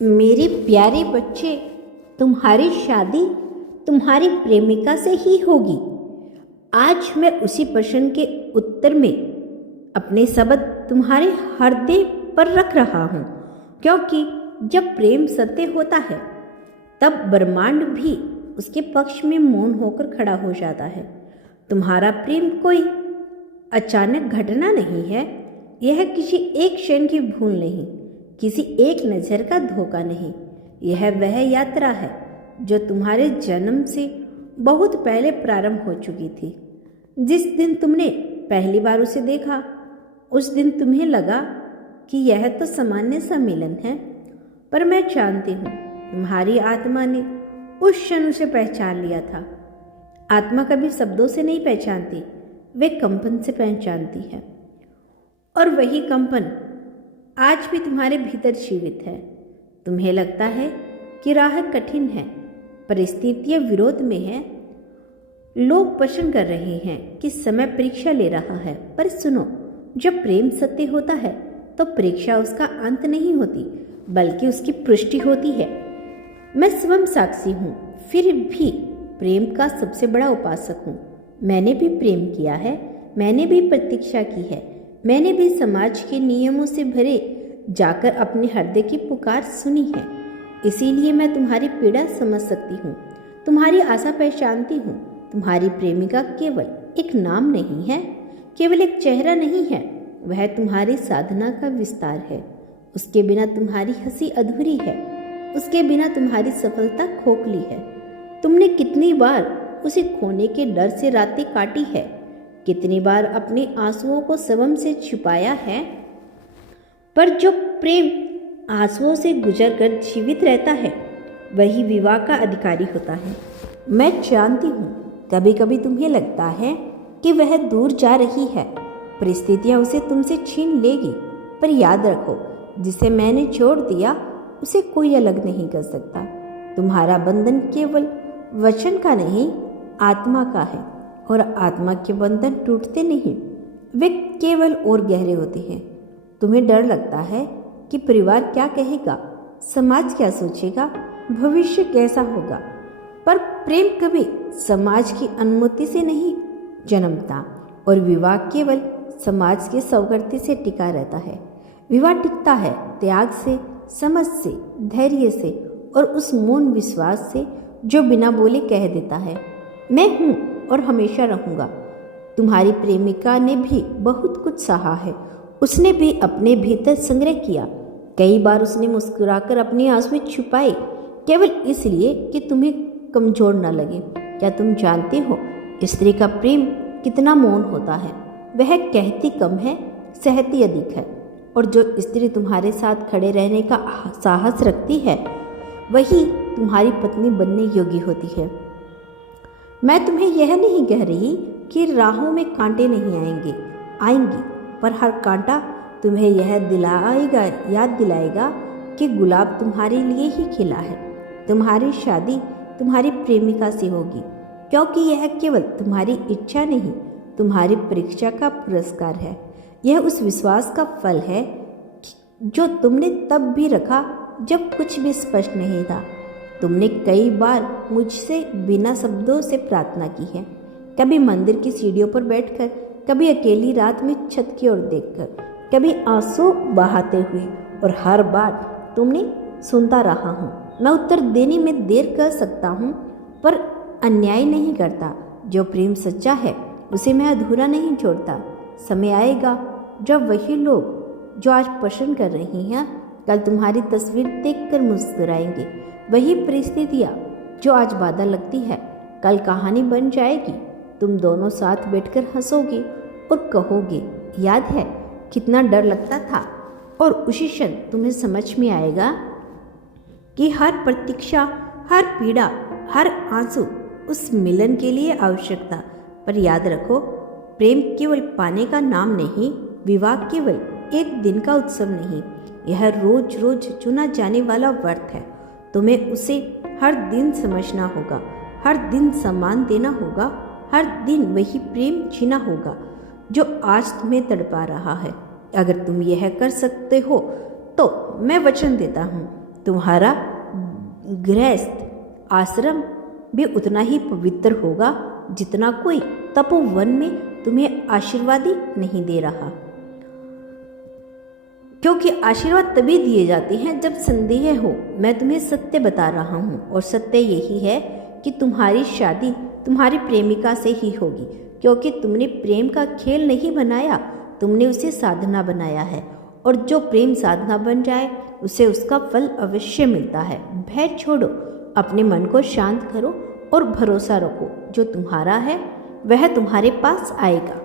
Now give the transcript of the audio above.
मेरे प्यारे बच्चे, तुम्हारी शादी तुम्हारी प्रेमिका से ही होगी। आज मैं उसी प्रश्न के उत्तर में अपने शब्द तुम्हारे हृदय पर रख रहा हूँ, क्योंकि जब प्रेम सत्य होता है तब ब्रह्मांड भी उसके पक्ष में मौन होकर खड़ा हो जाता है। तुम्हारा प्रेम कोई अचानक घटना नहीं है, यह किसी एक क्षण की भूल नहीं, किसी एक नज़र का धोखा नहीं। यह वह यात्रा है जो तुम्हारे जन्म से बहुत पहले प्रारंभ हो चुकी थी। जिस दिन तुमने पहली बार उसे देखा, उस दिन तुम्हें लगा कि यह तो सामान्य सा मिलन है, पर मैं जानती हूँ तुम्हारी आत्मा ने उस क्षण उसे पहचान लिया था। आत्मा कभी शब्दों से नहीं पहचानती, वे कंपन से पहचानती है। और वही कंपन आज भी तुम्हारे भीतर जीवित है। तुम्हें लगता है कि राह कठिन है, परिस्थितियां विरोध में है, लोग पसंद कर रहे हैं कि समय परीक्षा ले रहा है। पर सुनो, जब प्रेम सत्य होता है तो परीक्षा उसका अंत नहीं होती, बल्कि उसकी पुष्टि होती है। मैं स्वयं साक्षी हूँ, फिर भी प्रेम का सबसे बड़ा उपासक हूँ। मैंने भी प्रेम किया है, मैंने भी प्रतीक्षा की है, मैंने भी समाज के नियमों से भरे जाकर अपने हृदय की पुकार सुनी है। इसीलिए मैं तुम्हारी पीड़ा समझ सकती हूँ, तुम्हारी आशा पहचानती हूँ। तुम्हारी प्रेमिका केवल एक नाम नहीं है, केवल एक चेहरा नहीं है, वह तुम्हारी साधना का विस्तार है। उसके बिना तुम्हारी हंसी अधूरी है, उसके बिना तुम्हारी सफलता खोखली है। तुमने कितनी बार उसे खोने के डर से रातें काटी है, कितनी बार अपने आंसुओं को स्वयं से छिपाया है, पर जो प्रेम आंसुओं से गुजरकर जीवित रहता है वही विवाह का अधिकारी होता है। मैं जानती हूँ कभी कभी तुम्हें लगता है कि वह दूर जा रही है, परिस्थितियाँ उसे तुमसे छीन लेगी, पर याद रखो, जिसे मैंने छोड़ दिया उसे कोई अलग नहीं कर सकता। तुम्हारा बंधन केवल वचन का नहीं, आत्मा का है, और आत्मा के बंधन टूटते नहीं, वे केवल और गहरे होते हैं। तुम्हें डर लगता है कि परिवार क्या कहेगा, समाज क्या सोचेगा, भविष्य कैसा होगा, पर प्रेम कभी समाज की अनुमति से नहीं जन्मता, और विवाह केवल समाज के स्वीकृति से टिका रहता है। विवाह टिकता है त्याग से, समझ से, धैर्य से, और उस मौन विश्वास से जो बिना बोले कह देता है, मैं हूँ और हमेशा रहूँगा। तुम्हारी प्रेमिका ने भी बहुत कुछ सहा है, उसने भी अपने भीतर संग्रह किया। कई बार उसने मुस्कुराकर अपने आंसू छुपाए, केवल इसलिए कि तुम्हें कमजोर न लगे। क्या तुम जानते हो स्त्री का प्रेम कितना मौन होता है? वह कहती कम है, सहती अधिक है। और जो स्त्री तुम्हारे साथ खड़े रहने का साहस रखती है वही तुम्हारी पत्नी बनने योग्य होती है। मैं तुम्हें यह नहीं कह रही कि राहों में कांटे नहीं आएंगे, पर हर कांटा तुम्हें यह याद दिलाएगा कि गुलाब तुम्हारे लिए ही खिला है। तुम्हारी शादी तुम्हारी प्रेमिका से होगी, क्योंकि यह केवल तुम्हारी इच्छा नहीं, तुम्हारी परीक्षा का पुरस्कार है। यह उस विश्वास का फल है जो तुमने तब भी रखा जब कुछ भी स्पष्ट नहीं था। तुमने कई बार मुझसे बिना शब्दों से प्रार्थना की है, कभी मंदिर की सीढ़ियों पर बैठकर, कभी अकेली रात में छत की ओर देखकर, कभी आंसू बहाते हुए, और हर बार तुमने सुनता रहा हूँ। मैं उत्तर देने में देर कर सकता हूँ, पर अन्याय नहीं करता। जो प्रेम सच्चा है उसे मैं अधूरा नहीं छोड़ता। समय आएगा जब वही लोग जो आज पसंद कर रही हैं कल तुम्हारी तस्वीर देखकर मुस्कुराएंगे। वही परिस्थितियाँ जो आज बाधा लगती है कल कहानी बन जाएगी। तुम दोनों साथ बैठकर हंसोगे और कहोगे, याद है कितना डर लगता था, और उसी क्षण तुम्हें समझ में आएगा कि हर प्रतीक्षा, हर पीड़ा, हर आंसू उस मिलन के लिए आवश्यक था। पर याद रखो, प्रेम केवल पाने का नाम नहीं, विवाह केवल एक दिन का उत्सव नहीं, यह रोज रोज चुना जाने वाला व्रत है। तुम्हें उसे हर दिन समझना होगा, हर दिन सम्मान देना होगा, हर दिन वही प्रेम जीना होगा जो आज तुम्हें तड़पा रहा है। अगर तुम यह कर सकते हो तो मैं वचन देता हूँ तुम्हारा गृहस्थ आश्रम भी उतना ही पवित्र होगा जितना कोई तपोवन में तुम्हें आशीर्वाद ही नहीं दे रहा। क्योंकि आशीर्वाद तभी दिए जाते हैं जब संदेह हो। मैं तुम्हें सत्य बता रहा हूँ और सत्य यही है कि तुम्हारी शादी तुम्हारी प्रेमिका से ही होगी, क्योंकि तुमने प्रेम का खेल नहीं बनाया, तुमने उसे साधना बनाया है। और जो प्रेम साधना बन जाए उसे उसका फल अवश्य मिलता है। भय छोड़ो, अपने मन को शांत करो और भरोसा रखो, जो तुम्हारा है वह तुम्हारे पास आएगा।